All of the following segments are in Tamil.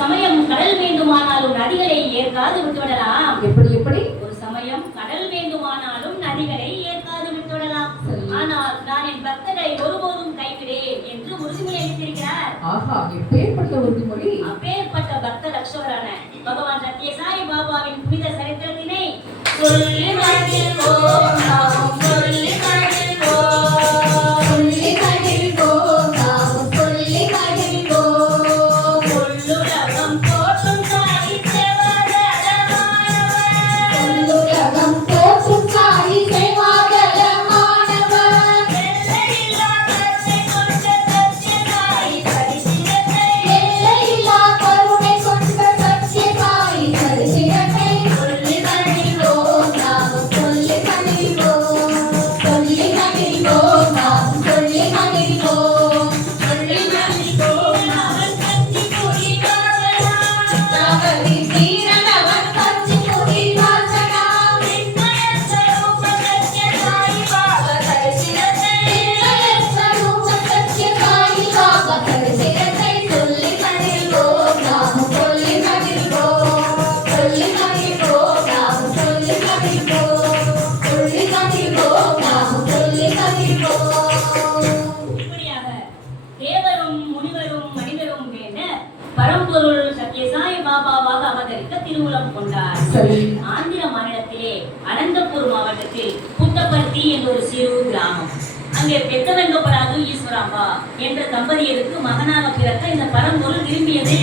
சமயம் கடல் வேண்டுமானாலும் நதிகளை ஏற்காது விட்டுவிடலாம். எப்படி எப்படி? ஒரு சமயம் கடல் வேண்டுமானாலும் நதிகளை ஏற்காது விட்டுவிடலாம். ஆனால் நான் என் பக்தரை ஒருபோதும் கைவிடேன் என்று உறுதிமொழி அளித்திருக்கிறார். ஆஹா, எப்பேற்பட்ட உறுதிமொழி! அப்பேற்பட்ட பக்த லட்சவரான பகவான் சத்ய சாய் பாபாவின் புனித சரித்திரத்தினை சொல்லி மகிழ்வோம், நாம் சொல்லி மகிழ்வோம், சொல்லி மகிழ்வோம், நாம் சொல்லி மகிழ்வோம். உள்ளுலகம் போற்றும் சாய் சேவாதலமானவர், உள்ளுலகம் போற்றும் சாய் சேவாதலமானவர். எல்லையில்லா கருணை கொண்ட சத்ய சாய் சரித்திரத்தை, எல்லையில்லா கருணை கொண்ட சத்ய சாய் சரித்திரத்தை சொல்லி மகிழ்வோம், நாம் சொல்லி மகிழ்வோம், சொல்லி மகிழ்வோம், நாம் சொல்லி மகிழ்வோம், சொல்லி மகிழ்வோம். அவன் கஞ்சி கூறி வாசனாம், அவனி தீரன் அவன் கஞ்சி கூறி வாசனாம். நிர்மல ஸ்வரூப சத்ய சாய் பாபா சரித்திரத்தை, நிர்மல ஸ்வரூப சத்ய சாய் பாபா சரித்திரத்தை சொல்லி மகிழ்வோம், நாம் சொல்லி மகிழ்வோம், சொல்லி மகிழ்வோம், நாம் சொல்லி மகிழ்வோம், சொல்லி மகிழ்வோம், நாம் சொல்லி மகிழ்வோம். இப்படியாக தேவரும் முனிவரும் மனிதரும் வேண்ட பரம்பொருள் சத்ய சாய் பாபாவாக அவதரிக்க திருவுளம் கொண்டார். சரி. ஆந்திர மாநிலத்திலே அனந்தபூர் மாவட்டத்தில் புத்தபர்த்தி என்ற ஒரு சிறு கிராமம். அங்கே பெத்தவெங்கப்படாது ஈஸ்வராம்பா என்ற தம்பதியருக்கு மகனாக பிறக்க இந்த பரம்பொருள் விரும்பியது.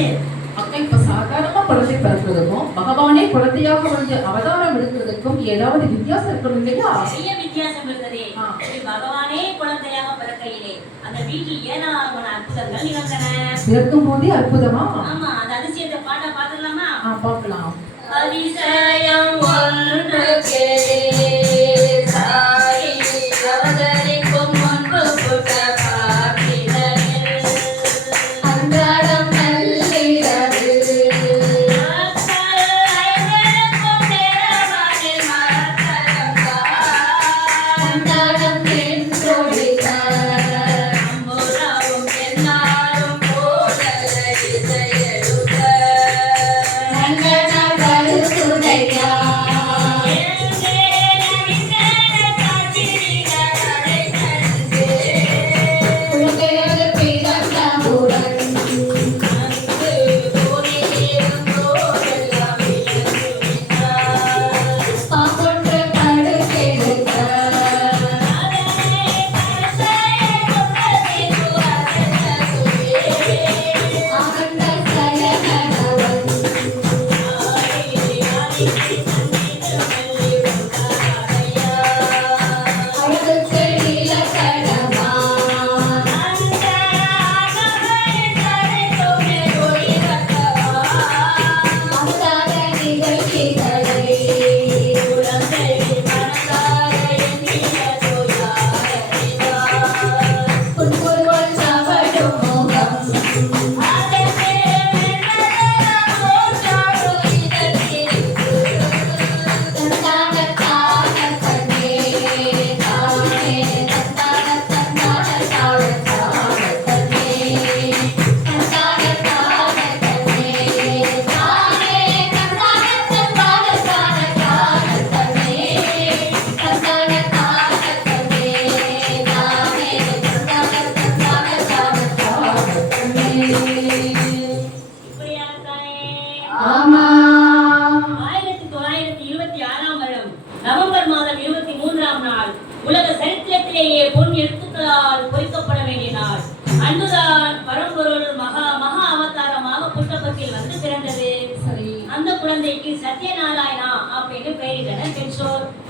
அக்கா, இப்ப சாதாரணமா குழந்தை பிறக்கிறதுக்கும் பகவானே குழந்தையாக வந்து அவதாரம் எடுக்கிறதுக்கும் ஏதாவது வித்தியாசம் இருக்கணும் இல்லையா? நிறைய வித்தியாசம் இருக்கிறதே. பகவானே குழந்தையாக பிறக்கையிலே அந்த வீட்டில் ஏராளமான அற்புதங்கள் நிகழ்ந்தன. பிறக்கும் போதே அற்புதமா? ஆமா, அந்த அதிசயத்தை பாட்டா பாத்துடலாமா? பார்க்கலாம். அதிசயம் ஒன்றுக்கே சாய் அவதரிக்கும் முன்பு புட்ட பாட்டிதனில் அன்றாடம் நள்ளிரவு மக்கள் ஐவருக்கும் நேரமாகில் மரத்தரம் அன்றாடம் தென்றொழித்தார். அம்புறாவும் என்னாரும் போதல இசையெழுத நங்கனார் வருதுதையா.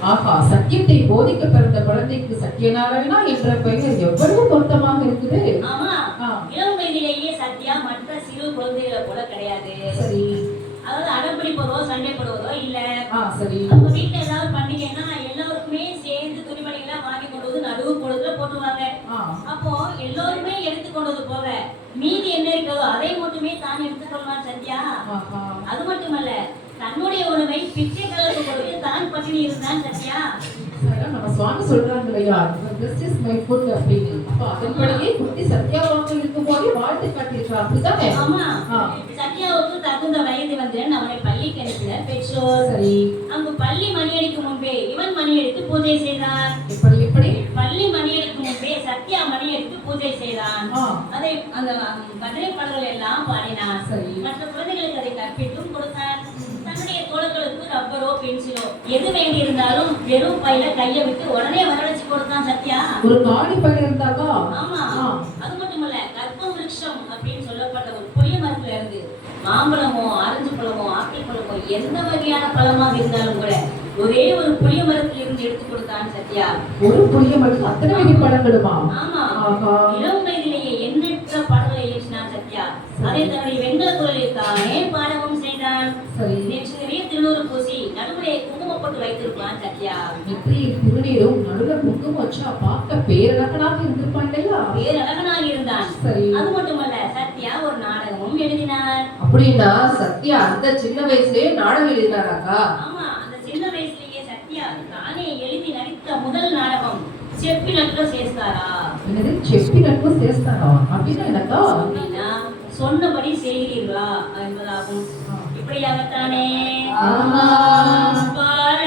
ஆஹா, சத்தியத்தை போதிக்க பிறந்த குழந்தைக்கு சத்யநாராயணா என்ற பெயர் எவ்வளவு பொருத்தமாக இருக்குது. ஆமா, இளம் வயதிலேயே சத்யா மற்ற சிறு குழந்தைகளை போல கிடையாது. சரி. அதாவது அடம்பிடிப்பதோ சண்டை போடுவதோ இல்ல. சரி. நம்ம வீட்டுல ஏதாவது பண்டிகைன்னா எல்லாருக்குமே சேர்ந்து துணிமணிகளை வாங்கி கொண்டு வந்து நடுவு பொழுதுல போட்டுருவாங்க. அப்போ எல்லோருமே எடுத்து கொண்டு வந்து போக மீதி என்ன இருக்கிறதோ அதை மட்டுமே தான் எடுத்துக்கொள்வான் சத்யா. அது மட்டுமல்ல, தன்னுடைய உணவை பிச்சைகளுக்கு கொடுத்து தான் பட்டினி இருந்தான் சத்யா. நம்ம சுவாமி சொல்றாங்க இல்லையா, this is my food அப்படின்னு. அப்ப அதன்படியே குட்டி சத்யாவாக இருக்கும்போதே வாழ்த்து காட்டிடுறா, அப்படிதானே? ஆமா, சத்யாவுக்கு பள்ளிக்கு அனுப்பினர் பெற்றோர். சரி. அங்கு பள்ளி மணியடிக்கும் முன்பே இவன் மணியடித்து பூஜை செய்தான். எப்படி பள்ளி மணியடிக்கும் முன்பே சத்யா மணியடித்து பூஜை செய்தான். ஆ. அதை அந்த பஜனை பாடல்கள் எல்லாம் பாடினான். சரி. மற்ற குழந்தைகளுக்கு அதை கற்பித்தும் கொடுத்தான். தன்னுடைய தோழர்களுக்கு ரப்பரோ பென்சிலோ எது வேண்டி இருந்தாலும் வெறும் பையில கையை விட்டு உடனே வரவழைச்சு கொடுத்தான் சத்யா. ஒரு காணி பையன் இருந்தாக்கா? ஆமா. அது மட்டுமல்ல, கற்ப விருட்சம் அப்படின்னு சொல்லப்பட்ட ஒரு புளிய மரத்துல இருந்து மாம்பழமோ ஆரஞ்சு பழமோ ஆப்பிள் பழமோ எந்த வகையான பழமாக இருந்தாலும் கூட ஒரே ஒரு புளிய மரத்தில் இருந்து எடுத்து கொடுத்தான் சத்யா. ஒரு புளிய மரத்தில் அத்தனை வகை பழங்களுமா? ஆமா. ஆஹா. இளம் வயதிலேயே எண்ணற்ற பாடல்களை இயற்றினான் சத்யா. அதை தன்னுடைய வெண்கல குரலில் தானே பாடவும் செய்தான். சரி. நேற்று நிறைய திருநூறு பூசி நடுவுலே குங்குமம் போட்டு வைத்திருப்பான் சத்யா. நெற்றியில் திருநீரும் நடுவில் குங்குமம் வச்சா பார்க்க பேரழகனாக இருந்திருப்பான் இல்லையா? பேரழகனாக இருந்தான். சரி. அது மட்டுமல்ல, சத்யா ஒரு நாடகமும் எழுதினார். அப்படின்னா சத்யா அந்த சின்ன வயசுலயே நாடகம் எழுதினாராக்கா? ஆமா, அந்த சின்ன வயசுலயே சத்யா தானே எழுதி நடித்த முதல் நாடகம் செப்பினற்ற சேஸ்தாரா. என்னது செப்பி நட்பு சேர்த்தாரா? அப்படின்னா என்னக்கா? அப்படின்னா சொன்னபடி செய்கிறீர்களா என்பதாகும். இப்படியாகத்தானே ஆமா. பாட